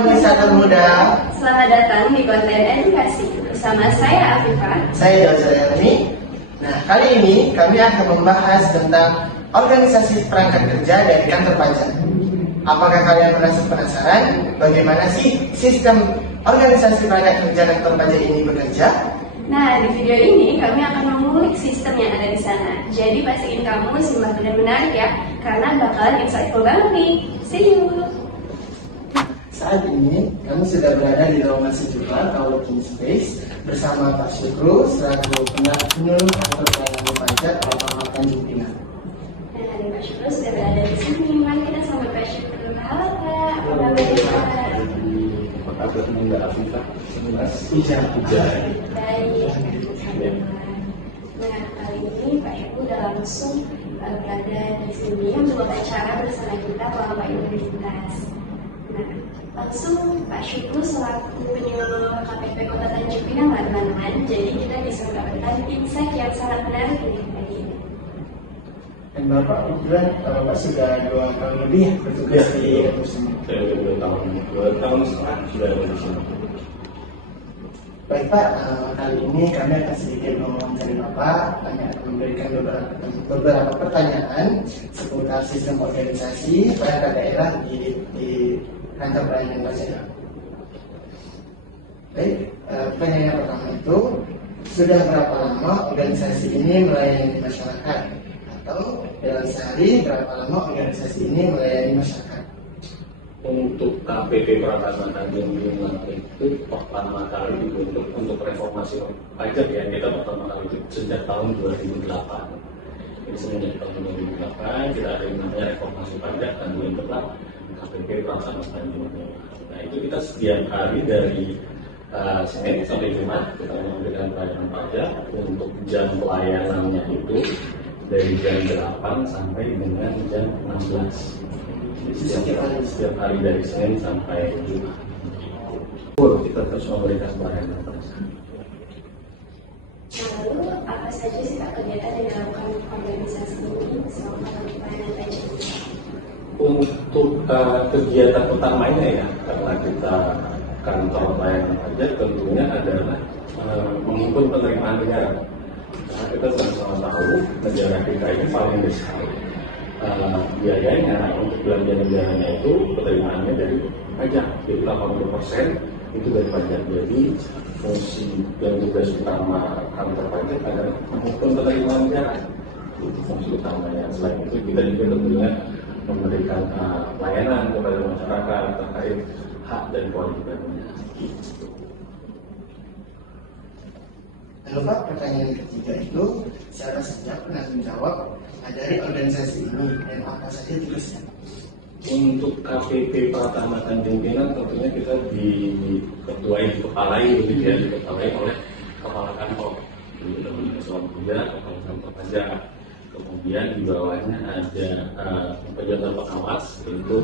Organisator Muda. Selamat datang di konten edukasi bersama saya Afifah. Saya Dr. Elmi. Nah, kali ini kami akan membahas tentang organisasi perangkat kerja dari kantor pajak. Apakah kalian merasa penasaran bagaimana sih sistem organisasi perangkat kerja kantor pajak ini bekerja? Nah, di video ini kami akan mengulik sistem yang ada di sana. Jadi pastiin kamu simak benar-benar ya, karena bakalan insightful banget nih. See you! Saat ini kami sudah berada di ruangan sejumlah co-working space bersama Pak Syukru selaku penyuluh kantor pelayanan pajak Alfamart Tanjung Pinang. Nah, dari Pak Syukru sudah berada di sini. Mari kita sambut Pak Syukru. Halo Pak, apa kabar? Apa kabar Mbak Afifah? Ijah. Baik. Nah, kali ini Pak Syukru udah langsung berada di sini untuk acara bersama kita Kelompok Integritas. Nah, langsung Pak Syukru selaku penyuluh KPP Kota Tanjung Pinang teman-teman, jadi kita bisa mendapatkan insight yang sangat menarik nih tadi. Dan Bapak kebetulan Bapak sudah 2 tahun lebih ya bertugas di Emerson. Saya sudah 2 tahun setengah sudah ada di sini. Baik Pak, kali ini kami akan sedikit mewawancari Bapak. Kami akan memberikan beberapa pertanyaan seputar sistem organisasi perangkat daerah di kantor pelayanan pajak. Baik, pertanyaan yang pertama itu, sudah berapa lama organisasi ini melayani masyarakat? Atau dalam sehari berapa lama organisasi ini melayani masyarakat? Untuk KPP Perangkat Tanjung Pinang itu pertama kali dibentuk untuk reformasi pajak ya, kita pertama kali itu sejak tahun 2008. Jadi semenjak tahun 2008 kita ada yang namanya reformasi pajak dan dibentuklah KPP Perangkat Tanjung Pinang. Nah itu kita setiap hari dari Senin sampai Jumat kita memberikan pelayanan pajak. Untuk jam pelayanannya itu dari jam 8 sampai dengan jam 16. Setiap hari dari Senin sampai Jumat. Kita terus memberikan pelayanan pajak. Lalu, apa saja sih Pak kegiatan yang dilakukan organisasi ini selama pelayanan pajak? Untuk kegiatan utamanya ya, karena kita kantor pelayanan pajak tentunya adalah menghimpun penerimaan negara. Karena kita sama-sama tahu negara kita ini paling besar biayanya untuk belanja negaranya itu penerimaannya dari pajak, jadi 80% itu dari pajak. Jadi fungsi dan tugas utama kantor pajak adalah menghimpun penerimaan negara. Itu fungsi utamanya. Selain itu kita juga tentunya memberikan pelayanan kepada masyarakat terkait hak dan kewajibannya. Lalu Pak, pertanyaan ketiga itu, siapa saja penanggung jawab dari organisasi ini dan apa saja tugasnya? Untuk KPP Pratama Tanjung Pinang tentunya kita dikepalai oleh kepala kantor. Jadi teman-teman Islam Muda, kepala kantor pajak. Kemudian di bawahnya ada pejabat pengawas, itu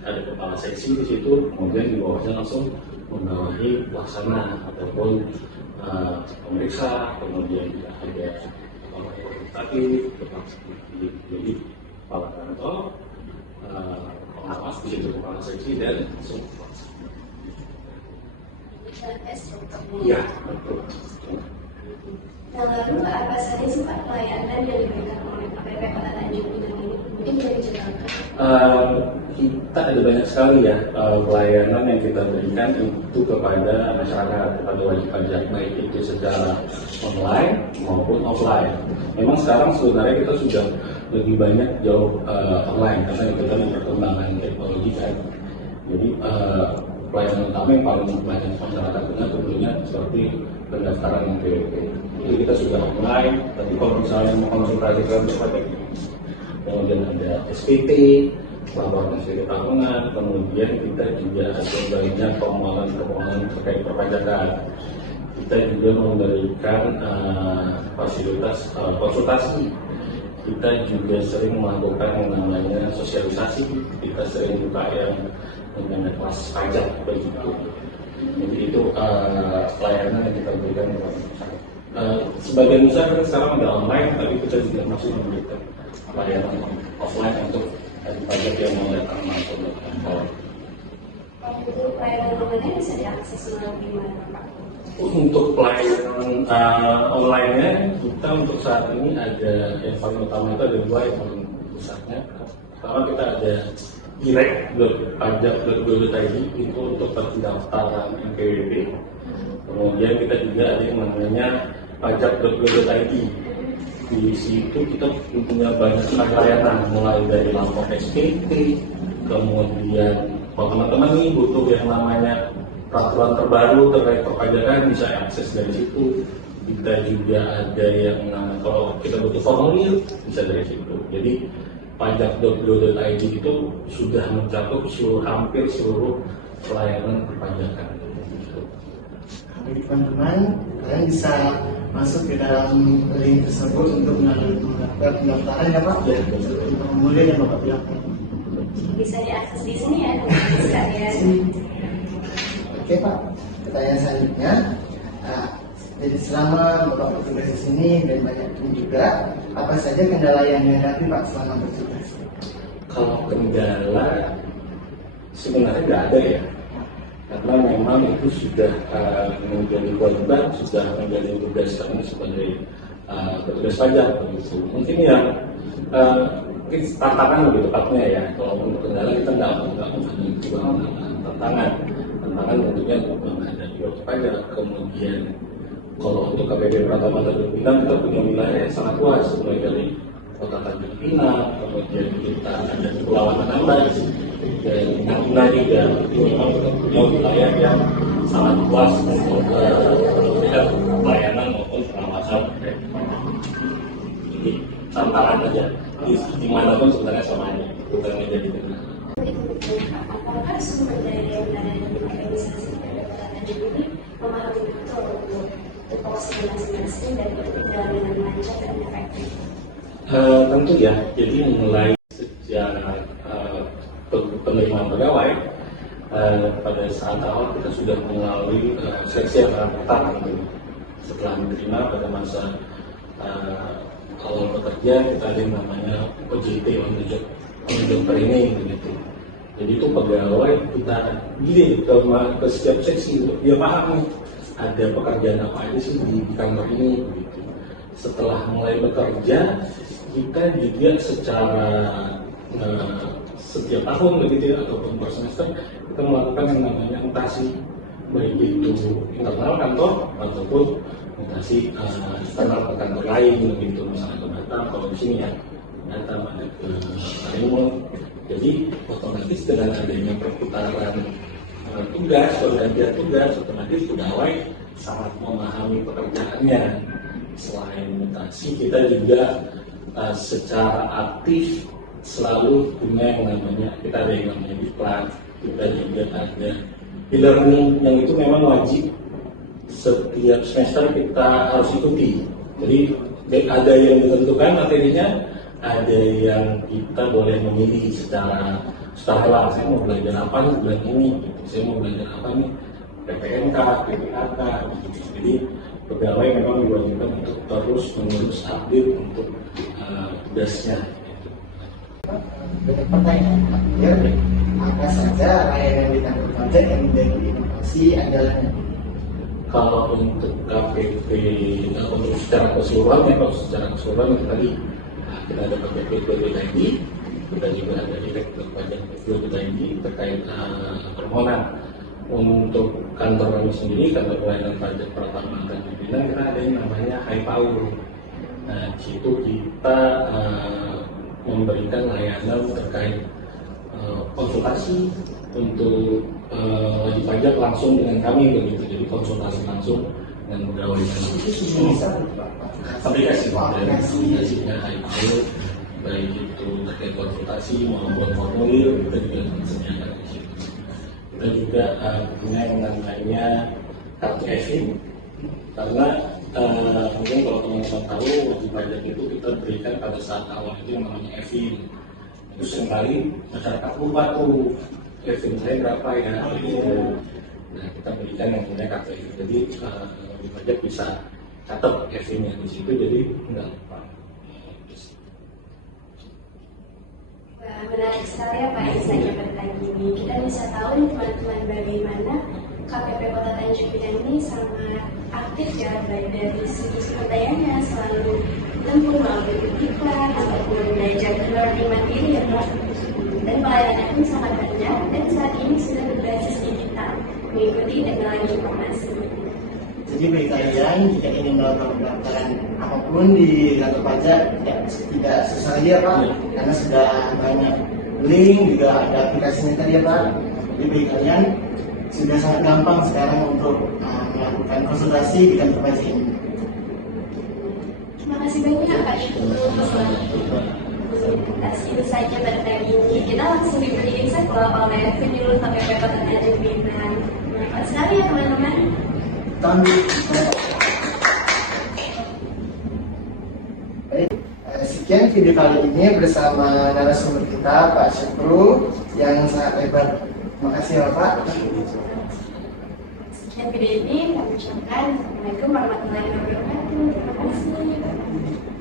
ada kepala seksi di situ. Kemudian di bawahnya langsung membawahi pelaksana ataupun pemeriksa. Kemudian juga ada kepala administratif, kepala seksi. Jadi kepala kantor, pengawas di situ, kepala seksi dan langsung pelaksana. Iya, betul. Nah, lalu apa saja sih Pak pelayanan yang diberikan oleh KPP Kota Tanjung Pinang ini? Mungkin bisa diceritakan. Kita ada banyak sekali ya pelayanan yang kita berikan itu kepada masyarakat, kepada wajib pajak, baik itu secara online maupun offline. Memang sekarang sebenarnya kita sudah lebih banyak jauh online karena itu kan perkembangan teknologi kan. Jadi pelayanan utama yang paling banyak masyarakat punya tentunya seperti pendaftaran NPWP. Jadi kita sudah online, tapi kalau misalnya mau konsultasi ke pajak, kemudian ada SPT, laporan SPT tahunan, kemudian kita juga ada banyak permohonan terkait perpajakan. Kita juga memberikan fasilitas konsultasi. Kita juga sering melakukan yang namanya sosialisasi. Kita sering buka yang namanya kelas pajak begitu. Jadi itu pelayanan yang kita berikan kepada masyarakat. Sebagian besar kan sekarang udah online, tapi kita juga masih memberikan pelayanan offline untuk wajib pajak yang mau datang masuk ke kantor. Untuk pelayanan online bisa diakses melalui mana, Pak? Untuk pelayanan online-nya, kita untuk saat ini ada yang paling utama itu ada dua yang paling besarnya. Pertama kita ada direct.pajak.go.id itu untuk pendaftaran NPWP. Kemudian kita juga ada yang namanya pajak.go.id. Di situ kita punya banyak sekali layanan, mulai dari lapor SPT, kemudian kalau teman-teman ini butuh yang namanya peraturan terbaru terkait perpajakan bisa akses dari situ. Kita juga ada yang namanya kalau kita butuh formulir bisa dari situ. Jadi pajak.go.id itu sudah mencakup hampir seluruh pelayanan perpajakan. Bagi teman-teman, kalian bisa masuk ke dalam link tersebut untuk melakukan pendaftaran ya Pak? Ya, formulir yang Bapak bilang. Bisa diakses di sini ya, teman-teman sekalian. Oke Pak, pertanyaan selanjutnya. Jadi selama Bapak bertugas di sini dan banyak tim juga, apa saja kendala yang dihadapi Pak selama bertugas? Kalau kendala sebenarnya nggak ada ya, karena memang itu sudah menjadi kewajiban, sudah menjadi tugas kami sebagai petugas pajak begitu. Mungkin yang tantangan lebih tepatnya ya, kalau untuk kendala kita nggak menghadapi tantangan tentunya menghadapi wajib pajak. Kemudian kalau untuk KPP Pratama Tanjung Pinang kita punya wilayah yang sangat luas, mulai dari Kota Tanjung Pinang, kemudian kita ada Kepulauan Anambas, dan Natuna juga. Itu memang kita punya wilayah yang sangat luas untuk memberikan pelayanan maupun pengawasan. Jadi tantangan aja di mana pun sebenarnya sama aja, bukan menjadi kendala. Apakah sumber daya yang ada di organisasi pendaftaran ini memahami betul untuk tupoksi masing-masing dan berjalan dengan lancar dan efektif? Tentu ya, jadi mulai sejak penerimaan pegawai pada saat awal kita sudah melalui seleksi yang sangat ketat gitu. Setelah menerima pada masa awal bekerja kita ada yang namanya OJT, on the job training begitu. Jadi itu pegawai kita giring ke setiap seksi untuk dia paham nih ada pekerjaan apa aja sih di kantor ini begitu. Setelah mulai bekerja kita juga secara setiap tahun begitu ya, ataupun per semester kita melakukan yang namanya mutasi, baik itu internal kantor ataupun mutasi eksternal ke kantor lain begitu, misalnya ke Batam, kalau di sini ya Batam ada ke Karimun. Jadi otomatis dengan adanya perputaran tugas, pergantian tugas, otomatis pegawai sangat memahami pekerjaannya. Selain mutasi, kita juga secara aktif selalu punya yang namanya, kita ada yang namanya diklat, kita juga ada e-learning yang itu memang wajib setiap semester kita harus ikuti. Jadi ada yang ditentukan materinya, ada yang kita boleh memilih secara sukarela. Saya mau belajar apa nih bulan ini, saya mau belajar apa nih, PPNK, PPAK gitu. Jadi pegawai memang diwajibkan untuk terus menerus update untuk tugasnya. Pertanyaan terakhir, apa saja layanan di kantor pajak yang menjadi inovasi andalanya? Kalau untuk KPP untuk secara keseluruhan ya, kalau secara keseluruhan yang tadi kita ada KPP.id, kita juga ada direct.pajak.go.id terkait permohonan. Untuk kantor kami sendiri, kantor pelayanan pajak Pratama Tanjung Pinang, kita ada yang namanya High Power. Nah, di situ kita memberikan layanan terkait konsultasi untuk wajib pajak langsung dengan kami begitu. Jadi konsultasi langsung dengan pegawai kami. Aplikasinya High Power, baik itu terkait konsultasi maupun formulir, kita juga menyediakan di situ. Kita juga punya yang namanya kartu e-Fin, karena mungkin kalau teman-teman tahu wajib pajak itu kita berikan pada saat awal itu yang namanya e-Fin. Itu seringkali masyarakat lupa tuh e-Fin saya berapa ya. Nah kita berikan yang namanya kartu e-Fin, jadi wajib pajak bisa catat e-Fin-nya di situ, jadi nggak lupa. Menarik sekali apa insight-nya pada pagi ini. Kita bisa tahu nih teman-teman bagaimana KPP Kota Tanjung Pinang ini sangat aktif ya, baik dari segi pemberdayanya selalu menempuh melalui iklan ataupun belajar learning mandiri ya Pak. Dan pelayanan pun sangat banyak dan saat ini sudah berbasis digital mengikuti teknologi informasi. Jadi bagi kalian jika ingin melakukan pendaftaran apapun di kantor pajak tidak susah lagi ya Pak, karena sudah banyak link, juga ada aplikasinya tadi ya Pak. Jadi bagi kalian sudah sangat gampang sekarang untuk melakukan konsultasi di kantor pajak ini. Terima kasih banyak Pak Syukur atas insight-nya pada pagi ini. Kita langsung diberi insight oleh penyuluh KPP Kota Tanjung Pinang. Bermanfaat sekali ya teman-teman. Sekian video kali ini bersama narasumber kita Pak Syukru yang sangat hebat. Terima kasih ya Pak. Sekian video ini kami ucapkan Assalamualaikum warahmatullahi wabarakatuh. Terima kasih.